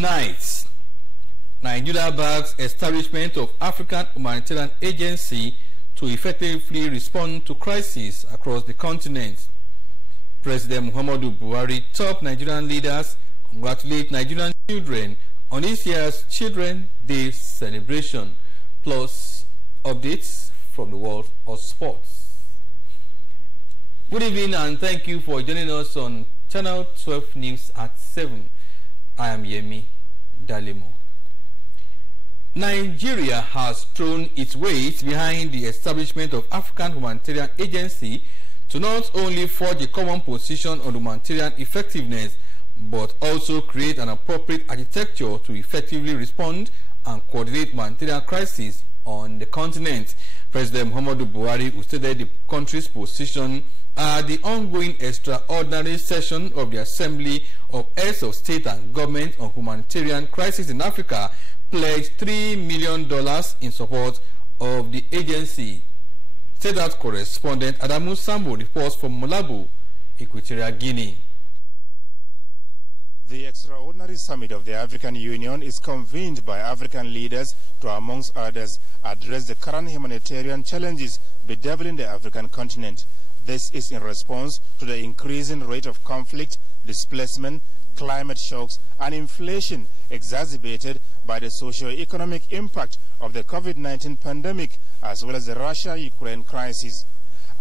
Tonight, Nigeria backs establishment of African Humanitarian Agency to effectively respond to crises across the continent. President Muhammadu Buhari top Nigerian leaders congratulate Nigerian children on this year's Children's Day celebration, plus updates from the world of sports. Good evening and thank you for joining us on Channel 12 News at 7. I am Yemi Dalemo. Nigeria has thrown its weight behind the establishment of African Humanitarian Agency to not only forge a common position on humanitarian effectiveness, but also create an appropriate architecture to effectively respond and coordinate humanitarian crises on the continent. President Muhammadu Buhari, who stated the country's position at the ongoing extraordinary session of the Assembly of Heads of State and Government on Humanitarian Crisis in Africa, pledged $3 million in support of the agency. State House correspondent Adamu Sambo reports from Malabo, Equatorial Guinea. The extraordinary summit of the African Union is convened by African leaders to, amongst others, address the current humanitarian challenges bedeviling the African continent. This is in response to the increasing rate of conflict, displacement, climate shocks, and inflation exacerbated by the socio-economic impact of the COVID-19 pandemic, as well as the Russia-Ukraine crisis.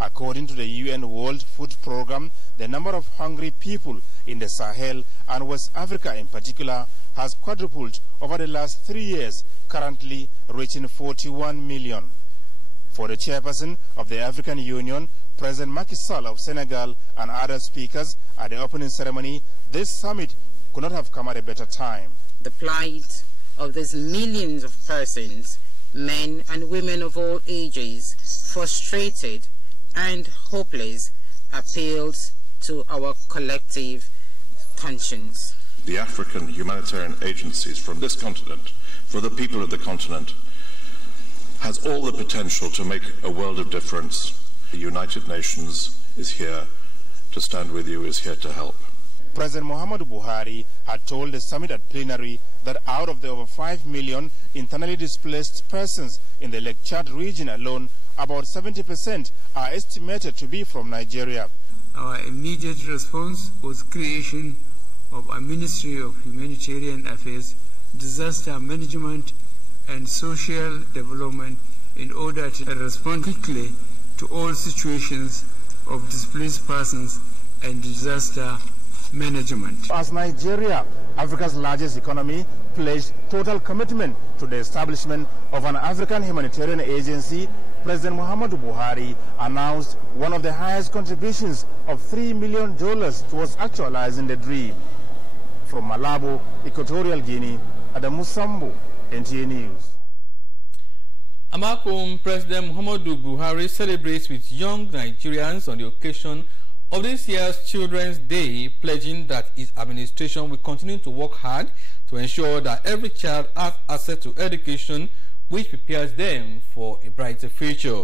According to the UN World Food Programme, the number of hungry people in the Sahel and West Africa in particular has quadrupled over the last 3 years, currently reaching 41 million. For the chairperson of the African Union, President Macky Sall of Senegal, and other speakers at the opening ceremony, this summit could not have come at a better time. The plight of these millions of persons, men and women of all ages, frustrated and hopeless, appeals to our collective conscience. The African humanitarian agencies from this continent, for the people of the continent, has all the potential to make a world of difference. The United Nations is here to stand with you, is here to help. President Muhammadu Buhari had told the summit at plenary that out of the over 5 million internally displaced persons in the Lake Chad region alone, about 70% are estimated to be from Nigeria. Our immediate response was creation of a Ministry of Humanitarian Affairs, Disaster Management and Social Development in order to respond quickly to all situations of displaced persons and disaster management. As Nigeria, Africa's largest economy, pledged total commitment to the establishment of an African humanitarian agency, President Muhammadu Buhari announced one of the highest contributions of $3 million towards actualizing the dream. From Malabo, Equatorial Guinea, Adamu Sambo, NTA News. Amakum President Muhammadu Buhari celebrates with young Nigerians on the occasion of this year's Children's Day, pledging that his administration will continue to work hard to ensure that every child has access to education which prepares them for a brighter future.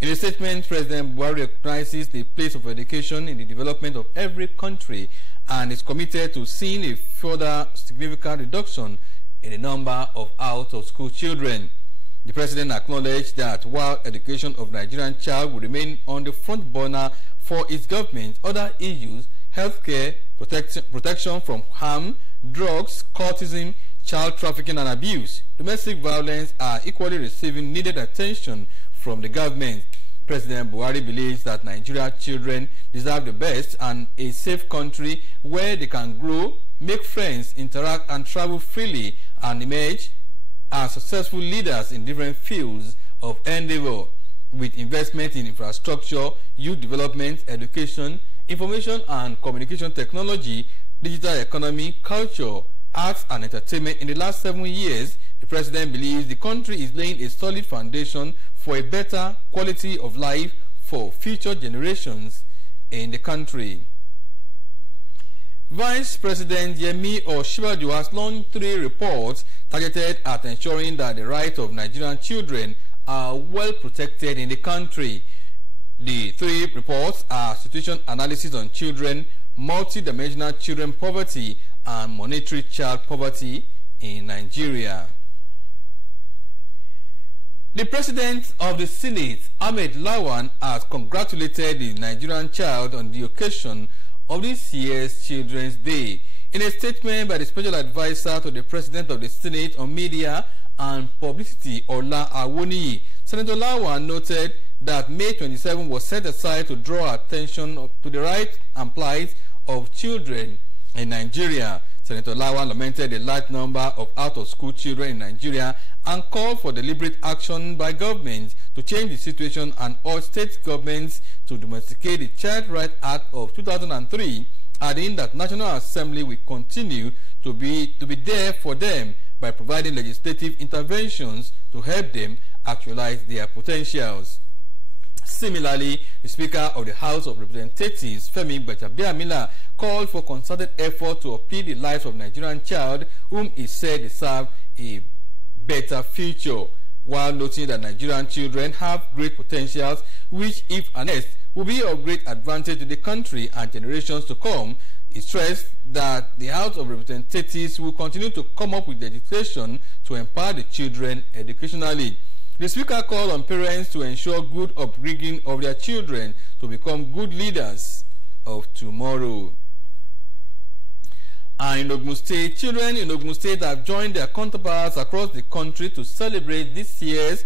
In a statement, President Buhari recognizes the place of education in the development of every country and is committed to seeing a further significant reduction in the number of out-of-school children. The president acknowledged that while education of Nigerian child will remain on the front burner for its government, other issues, healthcare, protection from harm, drugs, cultism, child trafficking and abuse, domestic violence are equally receiving needed attention from the government. President Buhari believes that Nigerian children deserve the best and a safe country where they can grow, make friends, interact and travel freely and emerge as successful leaders in different fields of endeavor. With investment in infrastructure, youth development, education, information and communication technology, digital economy, culture, arts and entertainment in the last 7 years, the president believes the country is laying a solid foundation for a better quality of life for future generations in the country. Vice President Yemi Osinbajo has launched 3 reports targeted at ensuring that the rights of Nigerian children are well protected in the country. The 3 reports are situation analysis on children, multi-dimensional children poverty, and monetary child poverty in Nigeria. The President of the Senate, Ahmed Lawan, has congratulated the Nigerian child on the occasion of this year's Children's Day. In a statement by the Special Advisor to the President of the Senate on Media and Publicity, Ola Awoniyi, Senator Lawan noted that May 27 was set aside to draw attention to the rights and plight of children in Nigeria. Senator Lawan lamented the large number of out-of-school children in Nigeria and called for deliberate action by government to change the situation and urged state governments to domesticate the Child Rights Act of 2003, adding that National Assembly will continue to be there for them by providing legislative interventions to help them actualize their potentials. Similarly, the Speaker of the House of Representatives, Femi Gbajabiamila, called for concerted effort to uplift the lives of Nigerian child whom he said deserve a better future, while noting that Nigerian children have great potentials which, if harnessed, will be of great advantage to the country and generations to come. He stressed that the House of Representatives will continue to come up with legislation to empower the children educationally. The Speaker called on parents to ensure good upbringing of their children to become good leaders of tomorrow. And in Ogun State, children in Ogun State have joined their counterparts across the country to celebrate this year's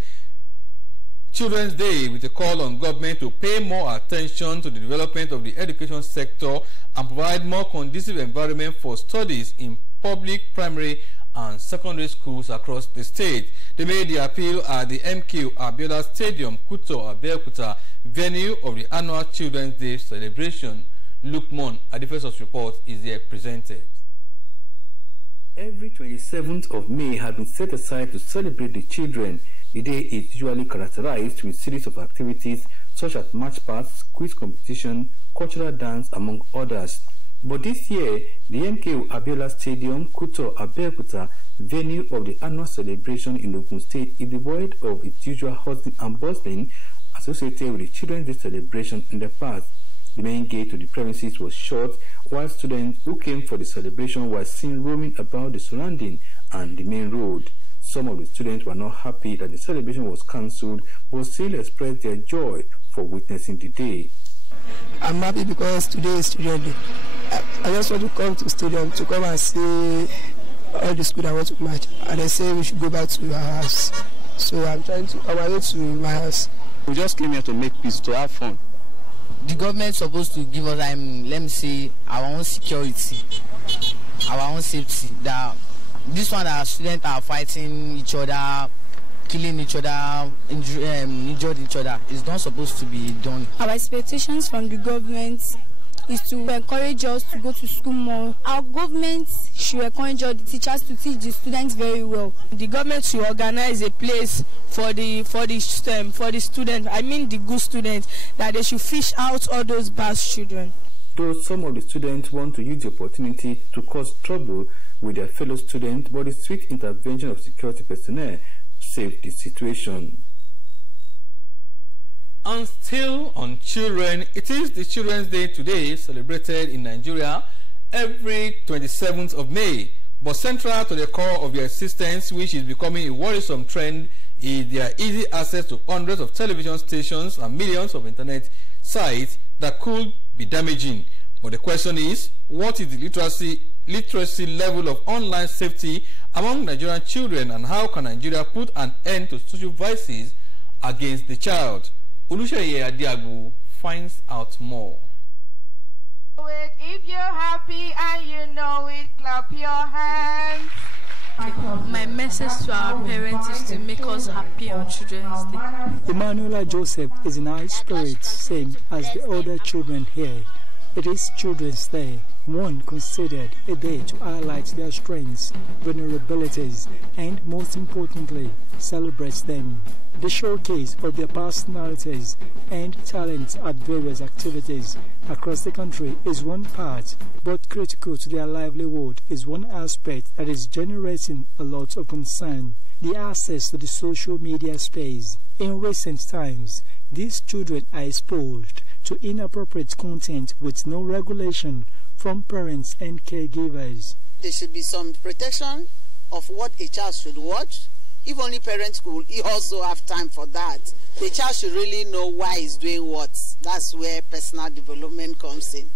Children's Day with a call on government to pay more attention to the development of the education sector and provide more conducive environment for studies in public, primary and secondary schools across the state. They made the appeal at the NTA Abeokuta Stadium, Kuto, Abeokuta, venue of the annual Children's Day celebration. Lukman Adifesos report is here presented. Every 27th of May has been set aside to celebrate the children. The day is usually characterized with a series of activities such as march pasts, quiz competition, cultural dance, among others. But this year, the NTA Abeokuta Stadium, Kuto, Abeokuta, venue of the annual celebration in Ogun State, is devoid of its usual hustling and bustling associated with the Children's Day celebration in the past. The main gate to the premises was shut, while students who came for the celebration were seen roaming about the surrounding and the main road. Some of the students were not happy that the celebration was cancelled, but still expressed their joy for witnessing the day. I'm happy because today is Children's Day. I just want to come to the stadium to come and see all the school that want to match, and they say we should go back to our house. So I'm on my way to my house. We just came here to make peace, to have fun. The government is supposed to give us, let me say, our own security, our own safety. That this one, that students are fighting each other, killing each other, injured each other, is not supposed to be done. Our expectations from the government is to encourage us to go to school more. Our government should encourage all the teachers to teach the students very well. The government should organize a place for the students, I mean the good students, that they should fish out all those bad children. Though some of the students want to use the opportunity to cause trouble with their fellow students, but the swift intervention of security personnel saved the situation. And still on children, it is the Children's Day today, celebrated in Nigeria every 27th of May. But central to the core of their existence, which is becoming a worrisome trend, is their easy access to hundreds of television stations and millions of internet sites that could be damaging. But the question is, what is the literacy level of online safety among Nigerian children, and how can Nigeria put an end to social vices against the child? Oluseyi Adiagu finds out more. If you're happy and you know it, clap your hands. My message to our parents is to make us happy on Children's Day. Emanuela Joseph is in high spirits, same as the other children here. It is Children's Day, one considered a day to highlight their strengths, vulnerabilities, and most importantly, celebrates them. The showcase of their personalities and talents at various activities across the country is one part, but critical to their livelihood is one aspect that is generating a lot of concern: the access to the social media space. In recent times, these children are exposed to inappropriate content with no regulation from parents and caregivers. There should be some protection of what a child should watch. If only parents could also have time for that. The child should really know why he's doing what. That's where personal development comes in.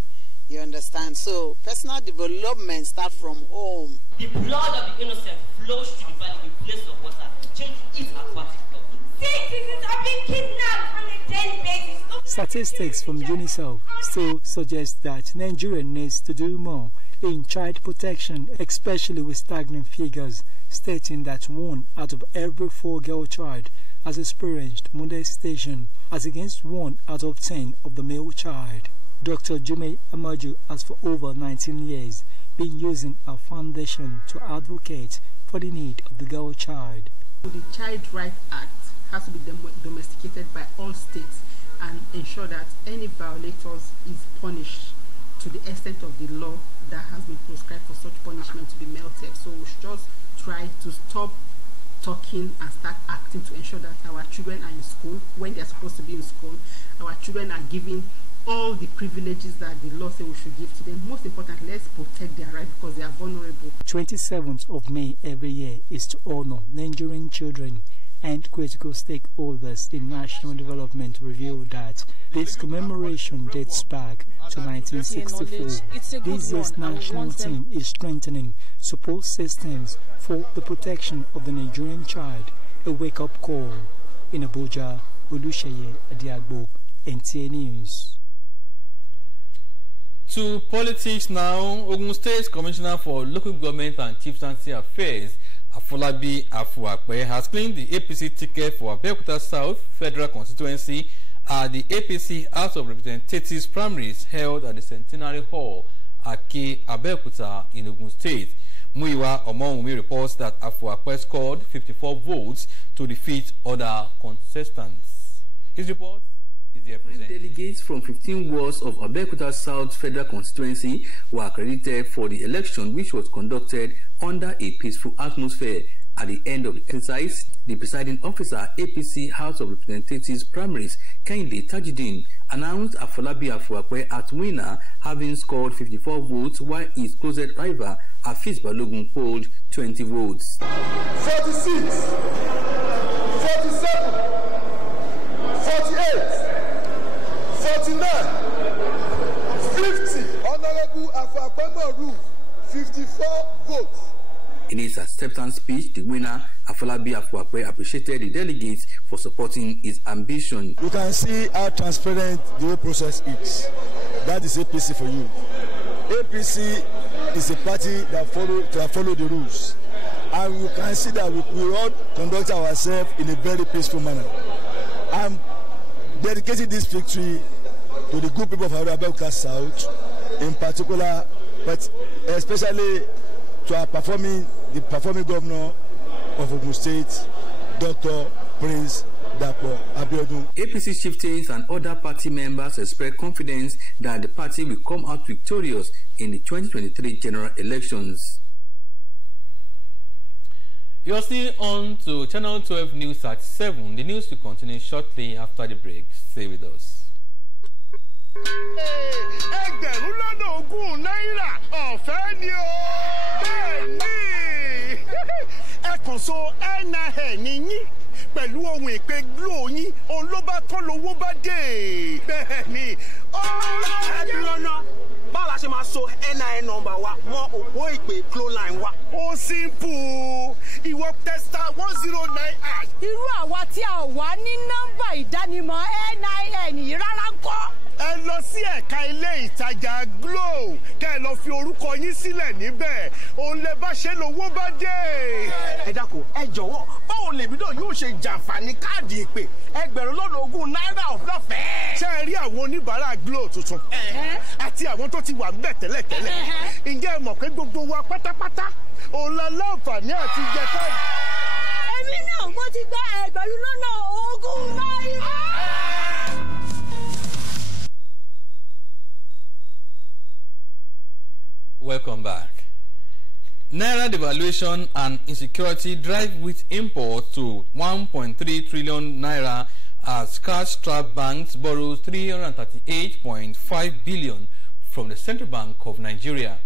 You understand? So personal development starts from home. The blood of the innocent flows to the valley in place of water. Change its aquatic blood. Citizens are being kidnapped on a daily basis. Statistics from UNICEF still suggest that Nigeria needs to do more in child protection, especially with staggering figures stating that 1 out of every 4 girl child has experienced molestation, as against 1 out of 10 of the male child. Dr. Jume Amaju has for over 19 years been using our foundation to advocate for the need of the girl child. The Child Rights Act has to be domesticated by all states and ensure that any violators is punished to the extent of the law that has been prescribed for such punishment to be melted. So we should just try to stop talking and start acting to ensure that our children are in school when they are supposed to be in school. Our children are given all the privileges that the law says we should give to them. Most importantly, let's protect their rights because they are vulnerable. 27th of May every year is to honor Nigerian children, and critical stakeholders in national development reveal that this commemoration dates back to 1964. This year's national theme is strengthening support systems for the protection of the Nigerian child, a wake-up call. In Abuja, Olusheye Adiagbo, NTA News. To politics now, Ogun State Commissioner for Local Government and Chieftaincy Affairs, Afolabi Afuakpe, has claimed the APC ticket for Abeokuta South Federal Constituency at the APC House of Representatives primaries held at the Centenary Hall at Abeokuta in Ogun State. Muiwa Omonwumi reports that Afuakpe scored 54 votes to defeat other contestants. His report is here present. Delegates from 15 wards of Abeokuta South Federal Constituency were accredited for the election, which was conducted under a peaceful atmosphere. At the end of the exercise, the presiding officer, APC House of Representatives primaries, Kehinde Tajudeen, announced Afolabi Afuakpe as winner, having scored 54 votes, while his closest rival, Afis Balogun, polled 20 votes. 46, 47, 48, 49, 50. Honorable Afuakpe Moru, 54 votes. In his acceptance speech, the winner, Afolabi Afuakpe, appreciated the delegates for supporting his ambition. You can see how transparent the whole process is. That is APC for you. APC is a party that follow the rules. And you can see that we all conduct ourselves in a very peaceful manner. I'm dedicating this victory to the good people of Abeokuta South in particular, but especially to our performing governor of Ogun State, Dr. Prince Dapo Abiodun. APC chieftains and other party members expressed confidence that the party will come out victorious in the 2023 general elections. You are still on to Channel 12 News at 7. The news will continue shortly after the break. Stay with us. Ẹgbẹ̀rún lọ́nà ogún náírà ọ̀fẹ́ ni o. Bẹ́ẹ̀ni, ẹ kàn so NIN yín pẹ̀lú ohun ìpè Glo yín, òun ló bá tán lówó bá dé. Bẹ́ẹ̀ni, ẹ̀dúrọ́nà báwo la ṣe máa so NIN number wa mọ́ òpó ìpè Glo line wa. Ó simple, ìwọ testa 109#. Irú àwa tí a wà ní nọ́mbà ìdánimọ̀ NIN yìí rárá ń kọ́. Ẹ lọ sí ẹ̀ka ilé ìtajà Glo kẹ́ ẹ lọ fi orúkọ yín sílẹ̀ níbẹ̀, òun lè bá ṣe lówó bá dé. Ẹ dákun, ẹ jọ̀wọ́, báwo lèmi náà yóò ṣe jàǹfààní káàdì ìpè ẹgbẹ̀rún lọ́nà ogún náírà ọ̀fẹ́? Ṣé ẹ rí àwọn oníbàárà Glo tuntun àti àwọn tó ti wà ńbẹ̀ tẹ́lẹ̀tẹ́lẹ̀? Ǹjẹ́ ẹ mọ̀ pé gbogbo wa pátápátá òun la láǹfààní àti jẹ káàdì? Èmi náà mo ti gba ẹgbẹ̀rún lọ́nà ogún náírà. Welcome back. Naira devaluation and insecurity drive with import to 1.3 trillion naira as cash-strapped banks borrows 338.5 billion from the Central Bank of Nigeria.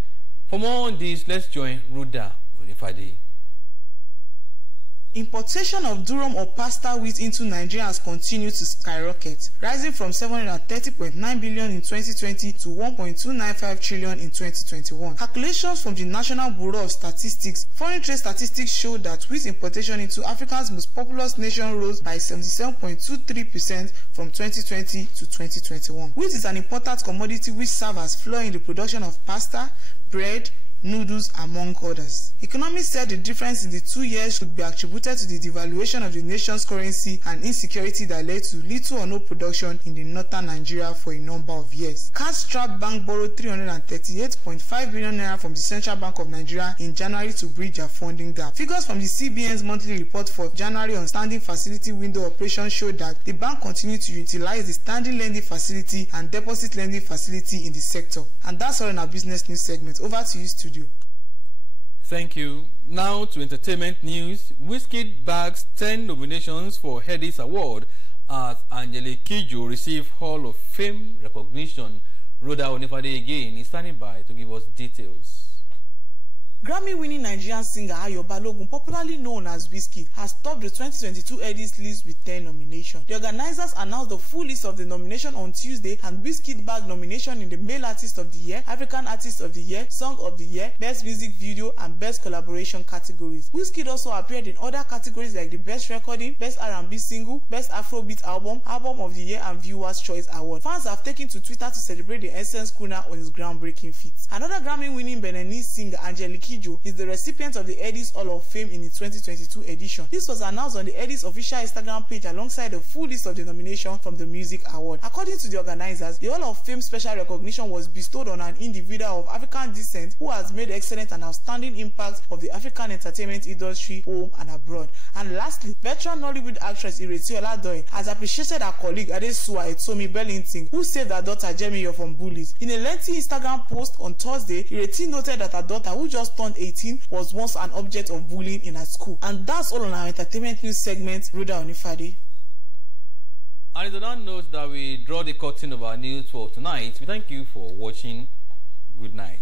For more on this, let's join Ruda Onifade. Importation of durum or pasta wheat into Nigeria has continued to skyrocket, rising from 730.9 billion in 2020 to 1.295 trillion in 2021. Calculations from the National Bureau of Statistics, foreign trade statistics show that wheat importation into Africa's most populous nation rose by 77.23% from 2020 to 2021. Wheat is an important commodity which serves as flour in the production of pasta, bread, noodles, among others. Economists said the difference in the 2 years should be attributed to the devaluation of the nation's currency and insecurity that led to little or no production in the northern Nigeria for a number of years. Cash-strapped bank borrowed 338.5 billion naira from the Central Bank of Nigeria in January to bridge their funding gap. Figures from the CBN's monthly report for January on standing facility window operation showed that the bank continued to utilize the standing lending facility and deposit lending facility in the sector. And that's all in our business news segment. Over to you, studio. Thank you. Now to entertainment news. Wizkid bags 10 nominations for Headies Award as Angelique Kidjo received Hall of Fame recognition. Rhoda Onifade again is standing by to give us details. Grammy-winning Nigerian singer Ayo Balogun, popularly known as Wizkid, has topped the 2022 Headies list with 10 nominations. The organizers announced the full list of the nomination on Tuesday, and Wizkid bagged nomination in the Male Artist of the Year, African Artist of the Year, Song of the Year, Best Music Video, and Best Collaboration categories. Wizkid also appeared in other categories like the Best Recording, Best R&B Single, Best Afrobeat Album, Album of the Year, and Viewers' Choice Award. Fans have taken to Twitter to celebrate the Essence crooner on his groundbreaking feat. Another Grammy-winning Beninese singer, Angelique Kidjo, is the recipient of the Headies Hall of Fame in its 2022 edition. This was announced on the Headies official Instagram page alongside the full list of the nomination from the Music Award. According to the organizers, the Hall of Fame special recognition was bestowed on an individual of African descent who has made excellent and outstanding impact of the African entertainment industry home and abroad. And lastly, veteran Nollywood actress Ireti Oladoyin has appreciated her colleague Adesua Etomi Bellington, who saved her daughter Jemiyo from bullies. In a lengthy Instagram post on Thursday, Ireti noted that her daughter, who just turned 18, was once an object of bullying in her school. And that's all on our entertainment news segment. Ruda Onifade. And it's on that note that we draw the curtain of our news for tonight. We thank you for watching. Good night.